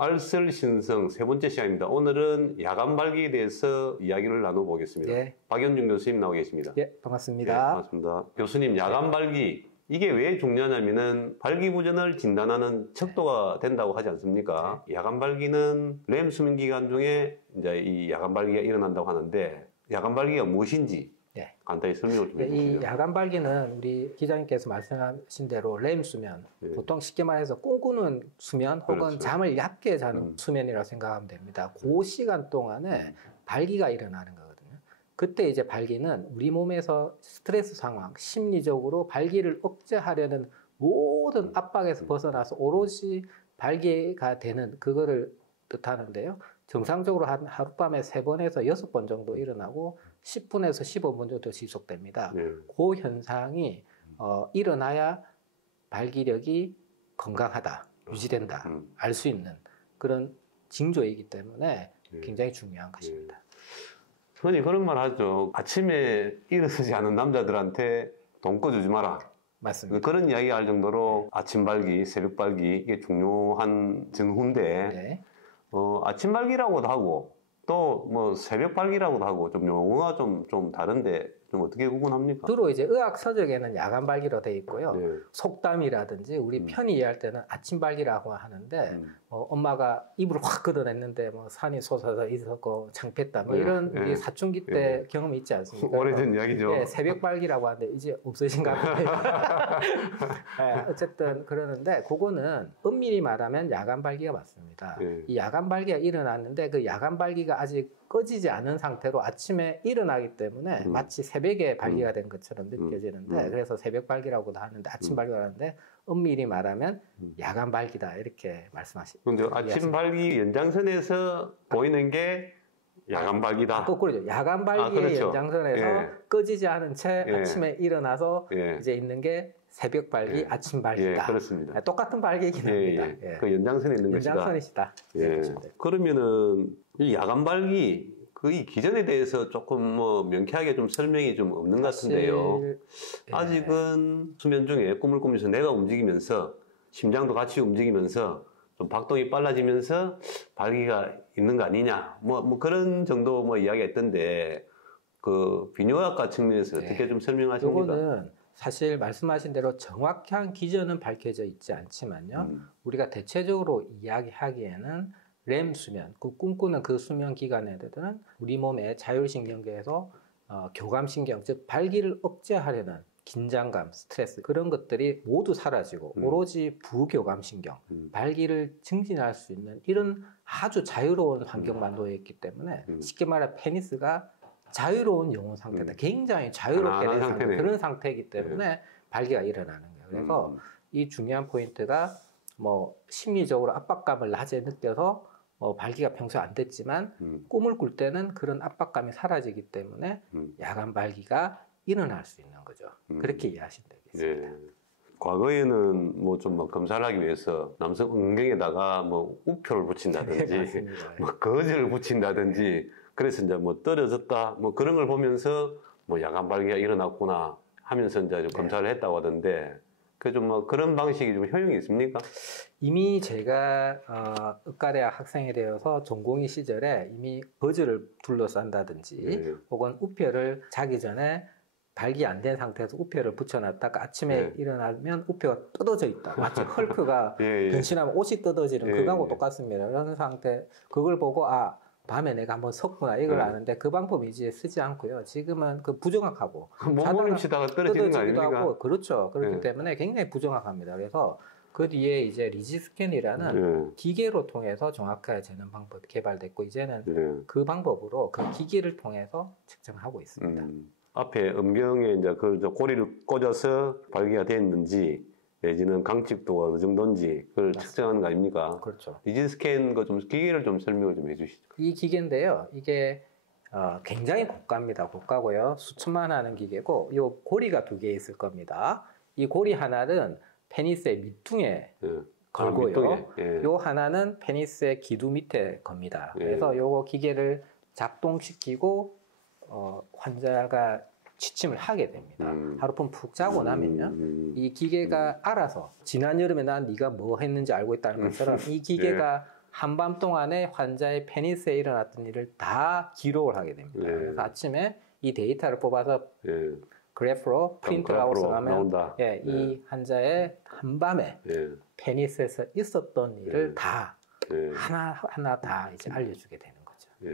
알쓸신성 세 번째 시간입니다. 오늘은 야간 발기에 대해서 이야기를 나눠보겠습니다. 예. 박연중 교수님 나오 계십니다. 예, 반갑습니다. 네, 반갑습니다. 교수님, 야간 발기 이게 왜 중요하냐면은 발기부전을 진단하는 척도가 된다고 하지 않습니까? 야간 발기는 렘 수면 기간 중에 이제 이 야간 발기가 일어난다고 하는데 야간 발기가 무엇인지 예. 간단히 설명을 좀 해주시죠. 이 야간 발기는 우리 기자님께서 말씀하신 대로 렘 수면, 네. 보통 쉽게 말해서 꿈꾸는 수면 혹은 그렇죠. 잠을 얕게 자는 수면이라고 생각하면 됩니다. 그 시간 동안에 발기가 일어나는 거거든요. 그때 이제 발기는 우리 몸에서 스트레스 상황, 심리적으로 발기를 억제하려는 모든 압박에서 벗어나서 오로지 발기가 되는 그거를 뜻하는데요. 정상적으로 하룻밤에 3번에서 6번 정도 일어나고 10분에서 15분 정도 지속됩니다. 네. 그 현상이 일어나야 발기력이 건강하다, 유지된다, 알 수 있는 그런 징조이기 때문에 굉장히 중요한 것입니다. 흔히 그런 말 하죠. 아침에 일어서지 않은 남자들한테 돈 꺼주지 마라. 맞습니다. 그런 이야기 할 정도로 아침 발기, 새벽 발기 이게 중요한 증후인데 네. 아침 발기라고도 하고 또 뭐 새벽 발기라고도 하고 좀 용어가 좀 다른데 좀 어떻게 구분합니까? 주로 이제 의학 서적에는 야간 발기로 되어 있고요. 네. 속담이라든지 우리 편히 이해할 때는 아침 발기라고 하는데 엄마가 이불을 확 걷어냈는데 뭐 산이 솟아서 있었고 창피했다 뭐 이런 우리 사춘기 때 경험이 있지 않습니까? 오래된 이야기죠. 네, 새벽 발기라고 하는데 이제 없으신가 봐요. 네, 어쨌든 그러는데 그거는 엄밀히 말하면 야간 발기가 맞습니다. 이 야간 발기가 일어났는데 그 야간 발기가 아직 꺼지지 않은 상태로 아침에 일어나기 때문에 마치 새벽에 발기가 된 것처럼 느껴지는데 그래서 새벽 발기라고도 하는데 아침 발기라고 하는데 엄밀히 말하면 야간 발기다 이렇게 말씀하시죠. 근데 아침 발기 연장선에서 보이는 게 야간 발기다. 거꾸로죠. 야간 발기의 그렇죠. 연장선에서 꺼지지 않은 채 아침에 일어나서 이제 있는 게 새벽 발기, 아침 발기다. 그렇습니다. 똑같은 발기이긴 합니다. 그 연장선에 있는 것이다. 연장선이시다. 그러면은 이 야간 발기 이 기전에 대해서 조금 뭐 명쾌하게 좀 설명이 좀 없는 것 같은데요. 아직은 수면 중에 꿈을 꾸면서 내가 움직이면서 심장도 같이 움직이면서 좀 박동이 빨라지면서 발기가 있는 거 아니냐. 뭐 그런 정도 뭐 이야기가 있던데 그 비뇨학과 측면에서 어떻게 좀 설명하십니까? 이거는 사실 말씀하신 대로 정확한 기전은 밝혀져 있지 않지만요. 우리가 대체적으로 이야기하기에는 렘 수면, 그 꿈꾸는 그 수면 기간에들은 우리 몸의 자율신경계에서 교감신경, 즉 발기를 억제하려는 긴장감, 스트레스 그런 것들이 모두 사라지고 오로지 부교감신경, 발기를 증진할 수 있는 이런 아주 자유로운 환경만 놓여 있기 때문에 쉽게 말해 페니스가 자유로운 영혼 상태다. 굉장히 자유롭게 된 상태, 그런 상태이기 때문에 발기가 일어나는 거예요. 그래서 이 중요한 포인트가 뭐 심리적으로 압박감을 낮에 느껴서 발기가 평소에 안 됐지만 꿈을 꿀 때는 그런 압박감이 사라지기 때문에 야간 발기가 일어날 수 있는 거죠. 그렇게 이해하시면 되겠습니다. 과거에는 뭐 좀 검사를 하기 위해서 남성 음경에다가 뭐 우표를 붙인다든지 뭐 거즈를 붙인다든지 그래서 이제 뭐 떨어졌다 뭐 그런 걸 보면서 뭐 야간 발기가 일어났구나 하면서 이제 좀 검사를 했다고 하던데 그 좀 뭐 그런 방식이 좀 효용이 있습니까? 이미 제가 의과대학 학생이 되어서 전공의 시절에 이미 거즈를 둘러싼다든지 혹은 우표를 자기 전에 발기 안 된 상태에서 우표를 붙여놨다가 아침에 일어나면 우표가 뜯어져 있다. 마치 헐크가 변신하면 옷이 뜯어지는 그거하고 똑같습니다. 이런 상태 그걸 보고 밤에 내가 한번 섰구나 이걸 아는데 그 방법 이제 쓰지 않고요. 지금은 그 부정확하고 몸부림치다가 떨어지는 거 아닙니까? 하고, 그렇죠. 그렇기 때문에 굉장히 부정확합니다. 그래서 그 뒤에 이제 리지스캔이라는 기계로 통해서 정확하게 재는 방법이 개발됐고 이제는 그 방법으로 그 기계를 통해서 측정하고 있습니다. 앞에 음경에 이제 그 고리를 꽂아서 발기가 됐는지 내지는 강직도가 어느 정도인지 그걸 측정하는 거 아닙니까? 그렇죠. 리지스캔 기계를 좀 설명을 좀 해주시죠. 이 기계인데요. 이게 굉장히 고가입니다. 고가고요. 수천만 하는 기계고 요 고리가 2개 있을 겁니다. 이 고리 하나는 페니스의 밑둥에 걸고요. 요 하나는 페니스의 기두 밑에 겁니다. 그래서 요거 기계를 작동시키고 환자가 취침을 하게 됩니다. 하룻밤 푹 자고 나면요. 이 기계가 알아서 지난 여름에 난 네가 뭐 했는지 알고 있다는 것처럼 이 기계가 한밤 동안에 환자의 페니스에 일어났던 일을 다 기록을 하게 됩니다. 예. 그래서 아침에 이 데이터를 뽑아서 예. 그래프로 프린트아웃을 하면 나온다. 예, 이 환자의 한밤에 예. 페니스에서 있었던 일을 예. 다 예. 하나하나 다 이제 알려주게 되는 거죠. 예.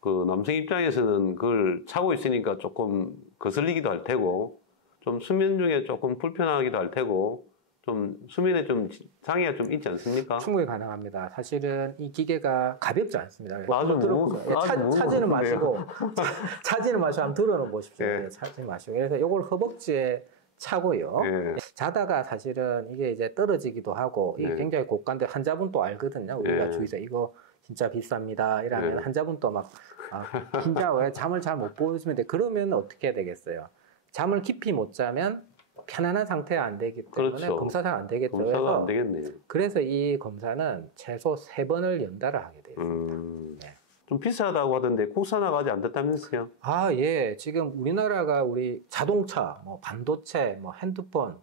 그 남성 입장에서는 그걸 차고 있으니까 조금 거슬리기도 할 테고, 좀 수면 중에 조금 불편하기도 할 테고, 좀 수면에 좀 장애가 좀 있지 않습니까? 충분히 가능합니다. 사실은 이 기계가 가볍지 않습니다. 아주 차지는 마시고 차지는 마시고 한번 들어는 보십시오. 예. 차지는 마시고 그래서 이걸 허벅지에 차고요. 예. 자다가 사실은 이게 이제 떨어지기도 하고 이게 예. 굉장히 고가인데 환자분도 알거든요. 우리가 예. 주위에서 이거 진짜 비쌉니다. 이러면 예. 환자분도 막 진짜 왜 잠을 잘 못 보시면 돼. 그러면 어떻게 해야 되겠어요? 잠을 깊이 못 자면 편안한 상태가 안 되기 때문에 그렇죠. 검사 잘 안 되겠죠. 검사가 안 되겠네요. 그래서 이 검사는 최소 3번을 연달아 하게 돼요. 네. 좀 비싸다고 하던데 국산화가 아직 안 됐다면서요? 아, 예. 지금 우리나라가 우리 자동차, 뭐 반도체, 뭐 핸드폰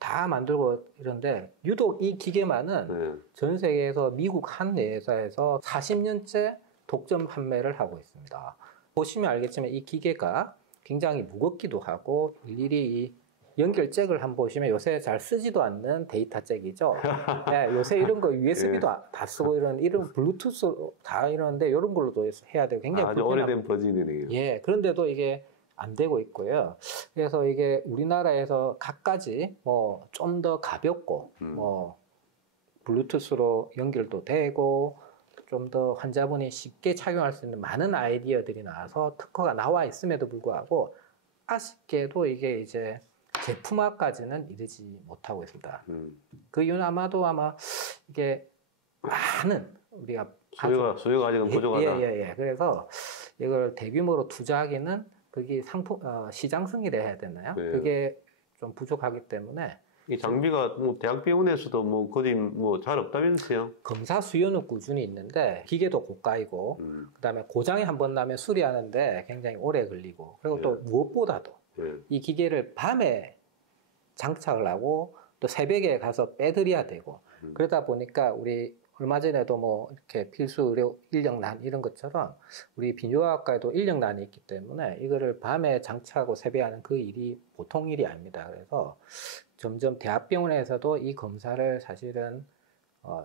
다 만들고 이런데 유독 이 기계만은 네. 전 세계에서 미국 한 회사에서 40년째 독점 판매를 하고 있습니다. 보시면 알겠지만 이 기계가 굉장히 무겁기도 하고 일일이 이 연결잭을 한번 보시면 요새 잘 쓰지도 않는 데이터 잭이죠. 네, 요새 이런 거 USB도 다 쓰고 이런 블루투스 다 이러는데 이런 걸로도 해야 되고 굉장히 아주 오래된 버전이네요. 예, 그런데도 이게 안 되고 있고요. 그래서 이게 우리나라에서 각가지 뭐 좀 더 가볍고 뭐 블루투스로 연결도 되고 좀 더 환자분이 쉽게 착용할 수 있는 많은 아이디어들이 나와서 특허가 나와 있음에도 불구하고 아쉽게도 이게 이제 제품화까지는 이르지 못하고 있습니다. 그 이유는 아마 이게 많은 우리가 수요가 아직은 부족하다. 예. 그래서 이걸 대규모로 투자하기는 그게 시장성이라 해야 되나요? 네. 그게 좀 부족하기 때문에 이 장비가 뭐 대학병원에서도 뭐 거의 뭐 잘 없다면서요? 검사 수요는 꾸준히 있는데 기계도 고가이고 그다음에 고장이 한 번 나면 수리하는데 굉장히 오래 걸리고 그리고 또 무엇보다도 이 기계를 밤에 장착을 하고 또 새벽에 가서 빼드려야 되고 그러다 보니까 우리 얼마 전에도 뭐 이렇게 필수 의료 인력난 이런 것처럼 우리 비뇨기과에도 인력난이 있기 때문에 이거를 밤에 장착하고 새벽에 하는 그 일이 보통 일이 아닙니다. 그래서 점점 대학병원에서도 이 검사를 사실은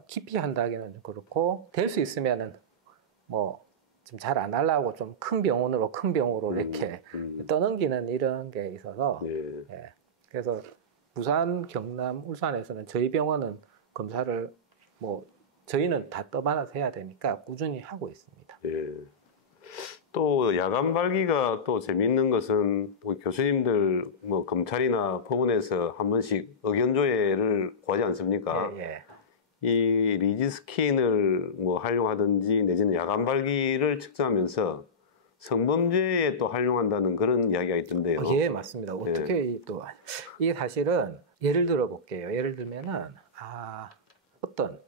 깊이 한다기는 좀 그렇고 될 수 있으면은 뭐 좀 잘 안 하려고 좀 큰 병원으로 이렇게 떠넘기는 이런 게 있어서 예. 그래서 부산, 경남, 울산에서는 저희 병원은 검사를 뭐 저희는 다 떠받아서 해야 되니까 꾸준히 하고 있습니다. 예. 또 야간 발기가 또 재미있는 것은 우리 교수님들 뭐 검찰이나 법원에서 한 번씩 의견 조회를 구하지 않습니까? 예. 이 리지스킨을 뭐 활용하든지 내지는 야간 발기를 측정하면서 성범죄에 또 활용한다는 그런 이야기가 있던데요. 예, 맞습니다. 어떻게 또 이게 사실은 예를 들어 볼게요. 예를 들면은 어떤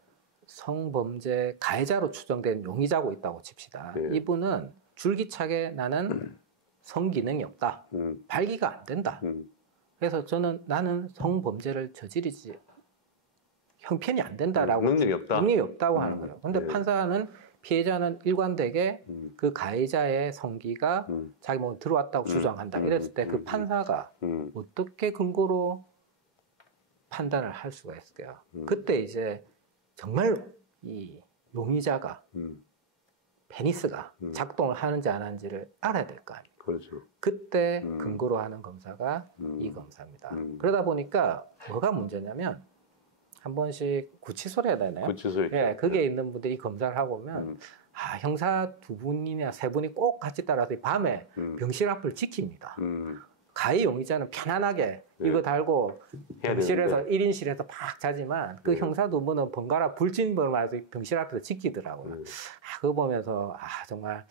성범죄 가해자로 추정된 용의자고 있다고 칩시다. 이분은 줄기차게 나는 성기능이 없다. 발기가 안 된다. 그래서 나는 성범죄를 저지르지 형편이 안 된다라고 능력이 없다고 하는 거예요. 근데 판사는 피해자는 일관되게 그 가해자의 성기가 자기 몸에 들어왔다고 주장한다. 이랬을 때 그 판사가 어떻게 근거로 판단을 할 수가 있을까요? 그때 이제 정말 이 용의자가 페니스가 작동을 하는지 안 하는지를 알아야 될 거 아니에요. 그렇죠. 그때 근거로 하는 검사가 이 검사입니다. 그러다 보니까 뭐가 문제냐면 한 번씩 구치소를 해야 되나요? 구치소에. 예, 그게 있는 분들이 검사를 하고 오면 형사 2분이나 3분이 꼭 같이 따라서 밤에 병실 앞을 지킵니다. 가해 용의자는 편안하게 이거 달고 병실에서 1인실에서 팍 자지만 그 형사 2분은 번갈아 불침번을 병실 앞에서 지키더라고요. 그거 보면서 정말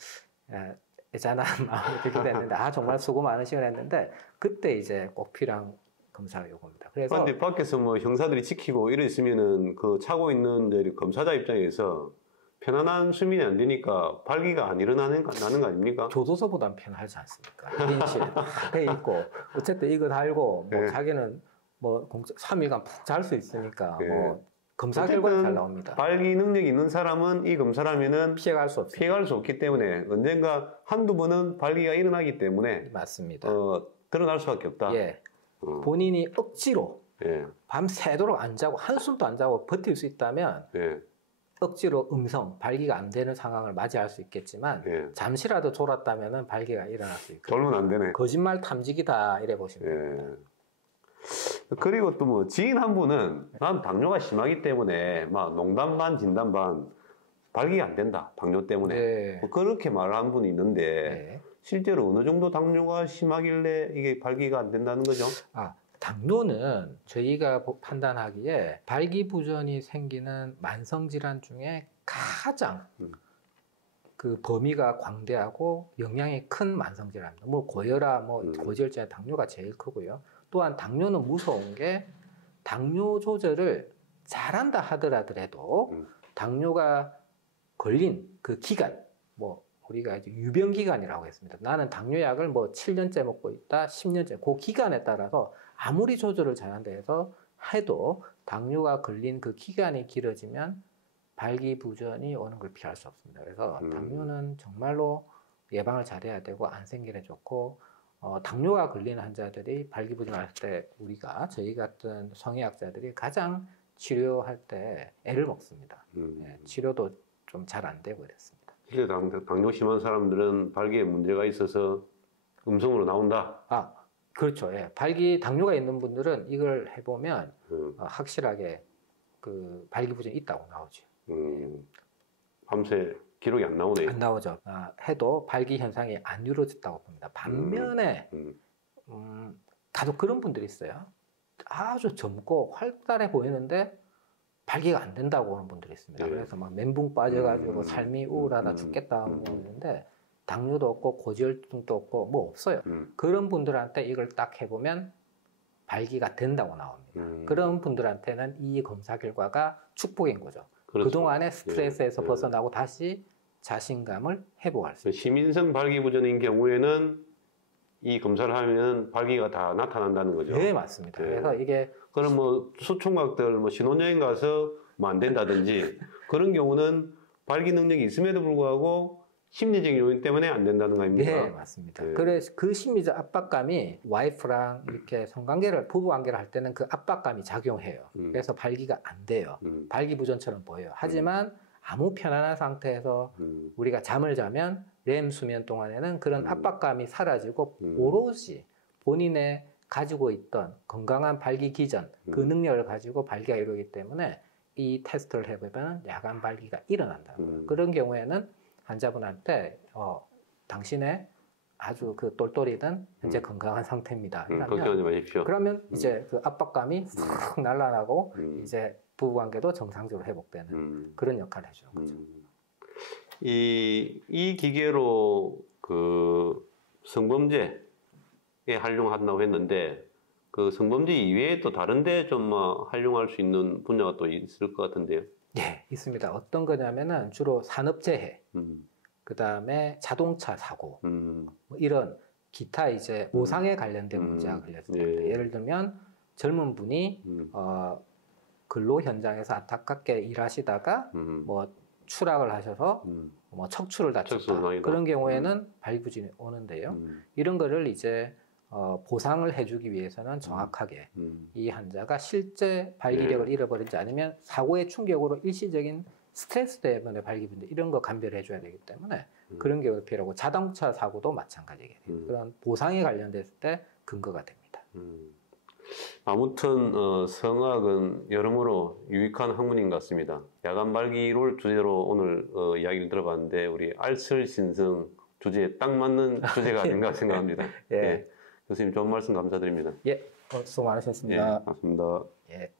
애잔한 마음이 들게 됐는데 정말 수고 많으시긴 했는데 그때 이제 꼭 필요한 검사 요구입니다. 그래서 근데 밖에서 뭐 형사들이 지키고 이랬으면은 그 차고 있는 검사자 입장에서 편안한 수면이 안 되니까 발기가 안 일어나는 거 아닙니까? 교도소보단 편하지 않습니까? 1인실에 돼 있고 어쨌든 이거 달고 뭐 자기는 뭐 3일간 푹 잘 수 있으니까 뭐 검사 결과는 잘 나옵니다. 발기 능력이 있는 사람은 이 검사를 하면은 피해갈 수 없어요. 피해갈 수 없기 때문에 언젠가 한두 번은 발기가 일어나기 때문에 맞습니다. 드러날 수밖에 없다. 예. 본인이 억지로 예. 밤새도록 안 자고 한숨도 안 자고 버틸 수 있다면 예. 억지로 발기가 안 되는 상황을 맞이할 수 있겠지만 예. 잠시라도 졸았다면 발기가 일어날 수 있거든요. 졸면 안 되네. 거짓말 탐지기다 이래 보시면 예. 됩니다. 그리고 또 뭐 지인 한 분은 난 당뇨가 심하기 때문에 막 농담 반 진담 반 발기가 안 된다 당뇨 때문에 네. 뭐 그렇게 말하는 분이 있는데 네. 실제로 어느 정도 당뇨가 심하길래 이게 발기가 안 된다는 거죠? 당뇨는 저희가 판단하기에 발기부전이 생기는 만성질환 중에 가장 그 범위가 광대하고 영향이 큰 만성질환입니다. 뭐 고혈압, 고지혈증, 당뇨가 제일 크고요. 또한 당뇨는 무서운 게 당뇨 조절을 잘한다 하더라도 당뇨가 걸린 그 기간, 우리가 이제 유병 기간이라고 했습니다. 나는 당뇨약을 7년째 먹고 있다, 10년째. 그 기간에 따라서 아무리 조절을 잘한다 해서 해도 당뇨가 걸린 그 기간이 길어지면 발기부전이 오는 걸 피할 수 없습니다. 그래서 당뇨는 정말로 예방을 잘해야 되고 안 생기는 좋고 당뇨가 걸리는 환자들이 발기부전할 때 저희 같은 성의학자들이 가장 치료할 때 애를 먹습니다. 예, 치료도 좀 잘 안 되고 이랬습니다. 실제 당뇨 심한 사람들은 발기에 문제가 있어서 음성으로 나온다. 그렇죠. 예. 당뇨가 있는 분들은 이걸 해보면 확실하게 그 발기부전이 있다고 나오죠. 밤새 기록이 안 나오네요. 안 나오죠. 해도 발기 현상이 안 이루어졌다고 봅니다. 반면에 가족 그런 분들이 있어요. 아주 젊고 활달해 보이는데 발기가 안 된다고 하는 분들이 있습니다. 네. 그래서 막 멘붕 빠져가지고 삶이 우울하다 죽겠다 하는 분이 있는데 당뇨도 없고 고지혈증도 없고 없어요. 그런 분들한테 이걸 딱 해보면 발기가 된다고 나옵니다. 그런 분들한테는 이 검사 결과가 축복인 거죠. 그렇죠. 그동안의 스트레스에서 벗어나고 다시 자신감을 회복할 수 있어요. 시민성 발기부전인 경우에는 이 검사를 하면 발기가 다 나타난다는 거죠. 네, 맞습니다. 네. 그래서 이게 그럼 수총각들 신혼여행 가서 안 된다든지 그런 경우는 발기 능력이 있음에도 불구하고 심리적인 요인 때문에 안 된다는 거 아닙니까? 네, 맞습니다. 네. 그래서 그 심리적 압박감이 와이프랑 이렇게 부부관계를 할 때는 그 압박감이 작용해요. 그래서 발기가 안 돼요. 발기부전처럼 보여요. 하지만 아무 편안한 상태에서 우리가 잠을 자면 렘 수면 동안에는 그런 압박감이 사라지고 오롯이 본인의 가지고 있던 건강한 발기 기전, 그 능력을 가지고 발기가 이루기 때문에 이 테스트를 해보면 야간 발기가 일어난다는 거예요. 그런 경우에는 환자분한테 당신의 아주 그 똘똘이든 현재 건강한 상태입니다. 걱정하지 마십시오. 그러면 이제 그 압박감이 싹 날아나고 이제 부부관계도 정상적으로 회복되는 그런 역할을 해주는 거죠. 이 기계로 그 성범죄에 활용한다고 했는데 그 성범죄 이외에 또 다른데 좀 활용할 수 있는 분야가 또 있을 것 같은데요. 네, 있습니다. 어떤 거냐면은 주로 산업재해, 그 다음에 자동차 사고, 이런 기타 이제 오상에 관련된 문제가 걸렸을 때, 예를 들면 젊은 분이 근로 현장에서 안타깝게 일하시다가 추락을 하셔서 척추를 다쳤다. 그런 경우에는 발기부전이 오는데요. 이런 거를 이제 보상을 해주기 위해서는 정확하게 이 환자가 실제 발기력을 잃어버린지 아니면 사고의 충격으로 일시적인 스트레스 때문에 발기부전 이런 거 감별해 줘야 되기 때문에 그런 경우도 필요하고 자동차 사고도 마찬가지예요. 그런 보상에 관련됐을 때 근거가 됩니다. 아무튼 성악은 여러모로 유익한 학문인 것 같습니다. 야간 발기를 주제로 오늘 이야기를 들어봤는데 우리 알쓸신성 주제에 딱 맞는 주제가 아닌가 생각합니다. 예. 교수님 좋은 말씀 감사드립니다. 예, 수고 많으셨습니다. 예, 맞습니다. 예.